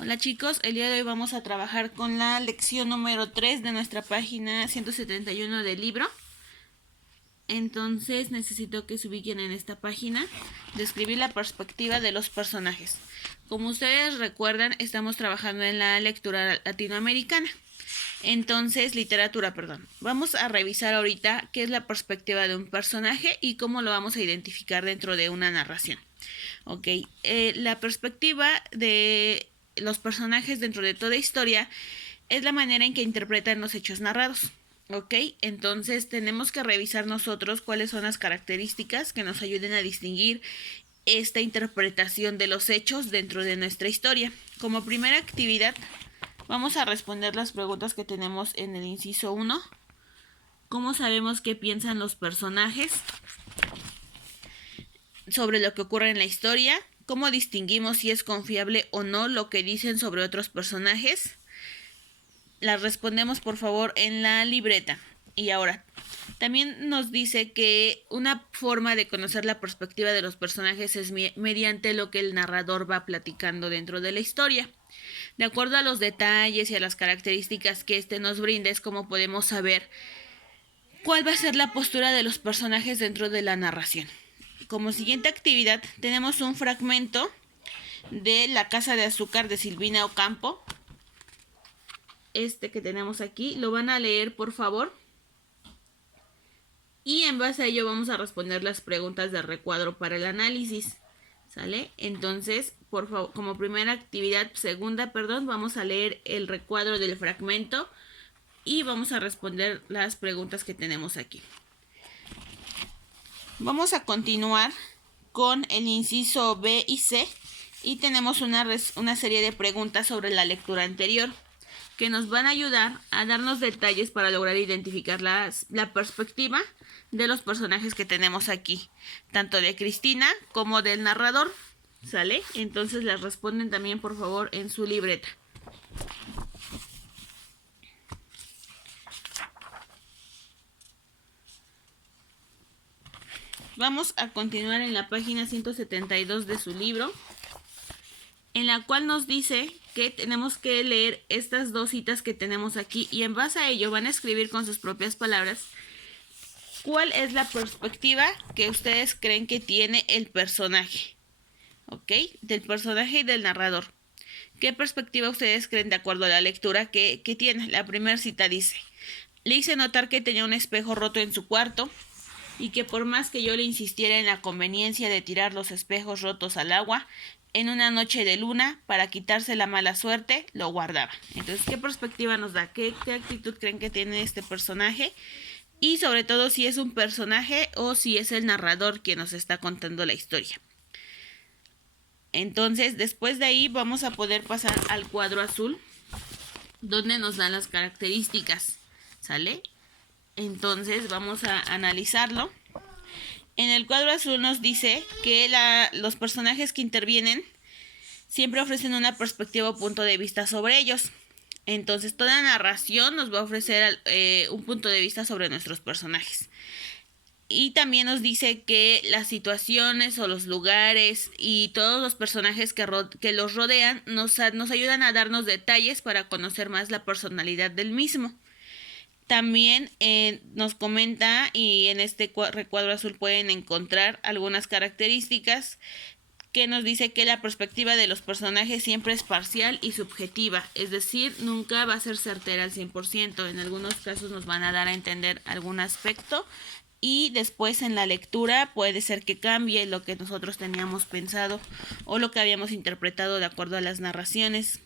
Hola chicos, el día de hoy vamos a trabajar con la lección número 3 de nuestra página 171 del libro. Entonces necesito que se ubiquen en esta página. Describir la perspectiva de los personajes. Como ustedes recuerdan, estamos trabajando en la lectura latinoamericana. Entonces, Vamos a revisar ahorita qué es la perspectiva de un personaje y cómo lo vamos a identificar dentro de una narración. La perspectiva de los personajes dentro de toda historia es la manera en que interpretan los hechos narrados. Entonces tenemos que revisar nosotros cuáles son las características que nos ayuden a distinguir esta interpretación de los hechos dentro de nuestra historia. Como primera actividad, vamos a responder las preguntas que tenemos en el inciso 1. ¿Cómo sabemos qué piensan los personajes sobre lo que ocurre en la historia? ¿Cómo distinguimos si es confiable o no lo que dicen sobre otros personajes? Las respondemos por favor en la libreta. Y ahora, también nos dice que una forma de conocer la perspectiva de los personajes es mediante lo que el narrador va platicando dentro de la historia. De acuerdo a los detalles y a las características que éste nos brinda, es como podemos saber cuál va a ser la postura de los personajes dentro de la narración. Como siguiente actividad tenemos un fragmento de La Casa de Azúcar de Silvina Ocampo. Que tenemos aquí, lo van a leer por favor. Y en base a ello vamos a responder las preguntas de recuadro para el análisis. ¿Sale? Entonces, por favor, como primera actividad, vamos a leer el recuadro del fragmento y vamos a responder las preguntas que tenemos aquí. Vamos a continuar con el inciso B y C y tenemos una serie de preguntas sobre la lectura anterior que nos van a ayudar a darnos detalles para lograr identificar la perspectiva de los personajes que tenemos aquí, tanto de Cristina como del narrador. ¿Sale? Entonces las responden también por favor en su libreta. Vamos a continuar en la página 172 de su libro, en la cual nos dice que tenemos que leer estas dos citas que tenemos aquí y en base a ello van a escribir con sus propias palabras cuál es la perspectiva que ustedes creen que tiene el personaje, del personaje y del narrador. ¿Qué perspectiva ustedes creen de acuerdo a la lectura que tiene? La primera cita dice: le hice notar que tenía un espejo roto en su cuarto y que por más que yo le insistiera en la conveniencia de tirar los espejos rotos al agua, en una noche de luna, para quitarse la mala suerte, lo guardaba. Entonces, ¿qué perspectiva nos da? ¿Qué actitud creen que tiene este personaje? Y sobre todo, si es un personaje o si es el narrador quien nos está contando la historia. Entonces, después de ahí vamos a poder pasar al cuadro azul, donde nos dan las características. ¿Sale? Entonces vamos a analizarlo. En el cuadro azul nos dice que los personajes que intervienen siempre ofrecen una perspectiva o punto de vista sobre ellos. Entonces toda narración nos va a ofrecer un punto de vista sobre nuestros personajes. Y también nos dice que las situaciones o los lugares y todos los personajes que los rodean nos ayudan a darnos detalles para conocer más la personalidad del mismo. También nos comenta, y en este recuadro azul pueden encontrar algunas características que nos dice que la perspectiva de los personajes siempre es parcial y subjetiva, es decir, nunca va a ser certera al 100%. En algunos casos nos van a dar a entender algún aspecto y después en la lectura puede ser que cambie lo que nosotros teníamos pensado o lo que habíamos interpretado de acuerdo a las narraciones.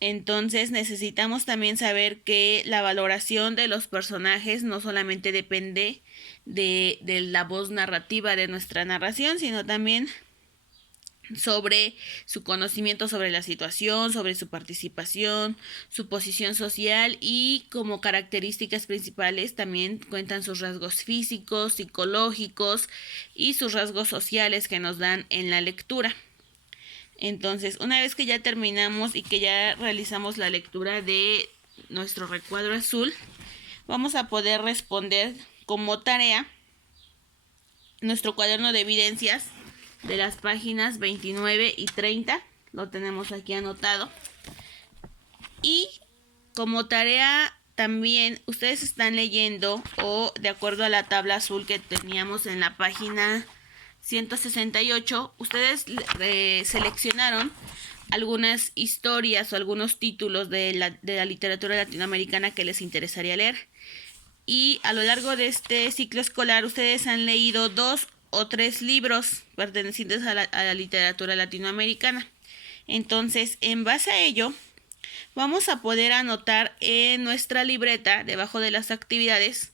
Entonces necesitamos también saber que la valoración de los personajes no solamente depende de la voz narrativa de nuestra narración, sino también sobre su conocimiento sobre la situación, sobre su participación, su posición social, y como características principales también cuentan sus rasgos físicos, psicológicos y sus rasgos sociales que nos dan en la lectura. Entonces, una vez que ya terminamos y que ya realizamos la lectura de nuestro recuadro azul, vamos a poder responder como tarea nuestro cuaderno de evidencias de las páginas 29 y 30 lo tenemos aquí anotado. Y como tarea también ustedes están leyendo, o de acuerdo a la tabla azul que teníamos en la página 168, ustedes seleccionaron algunas historias o algunos títulos de la literatura latinoamericana que les interesaría leer. Y a lo largo de este ciclo escolar ustedes han leído 2 o 3 libros pertenecientes a la literatura latinoamericana. Entonces, en base a ello, vamos a poder anotar en nuestra libreta, debajo de las actividades,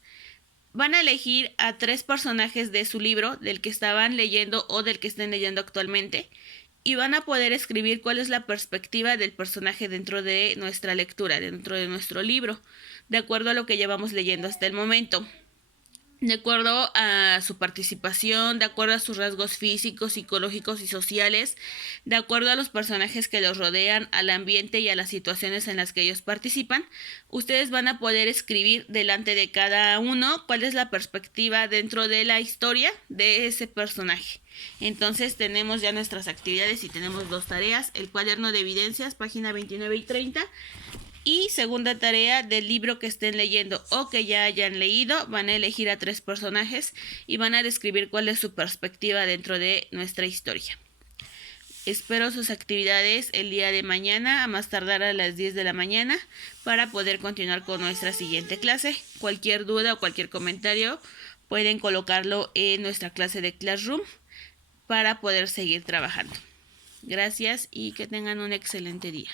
van a elegir a 3 personajes de su libro, del que estaban leyendo o del que estén leyendo actualmente, y van a poder escribir cuál es la perspectiva del personaje dentro de nuestra lectura, dentro de nuestro libro, de acuerdo a lo que llevamos leyendo hasta el momento, de acuerdo a su participación, de acuerdo a sus rasgos físicos, psicológicos y sociales, de acuerdo a los personajes que los rodean, al ambiente y a las situaciones en las que ellos participan. Ustedes van a poder escribir delante de cada uno cuál es la perspectiva dentro de la historia de ese personaje. Entonces tenemos ya nuestras actividades y tenemos 2 tareas: el cuaderno de evidencias, página 29 y 30, y segunda tarea del libro que estén leyendo o que ya hayan leído. Van a elegir a 3 personajes y van a describir cuál es su perspectiva dentro de nuestra historia. Espero sus actividades el día de mañana, a más tardar a las 10 de la mañana, para poder continuar con nuestra siguiente clase. Cualquier duda o cualquier comentario pueden colocarlo en nuestra clase de Classroom para poder seguir trabajando. Gracias y que tengan un excelente día.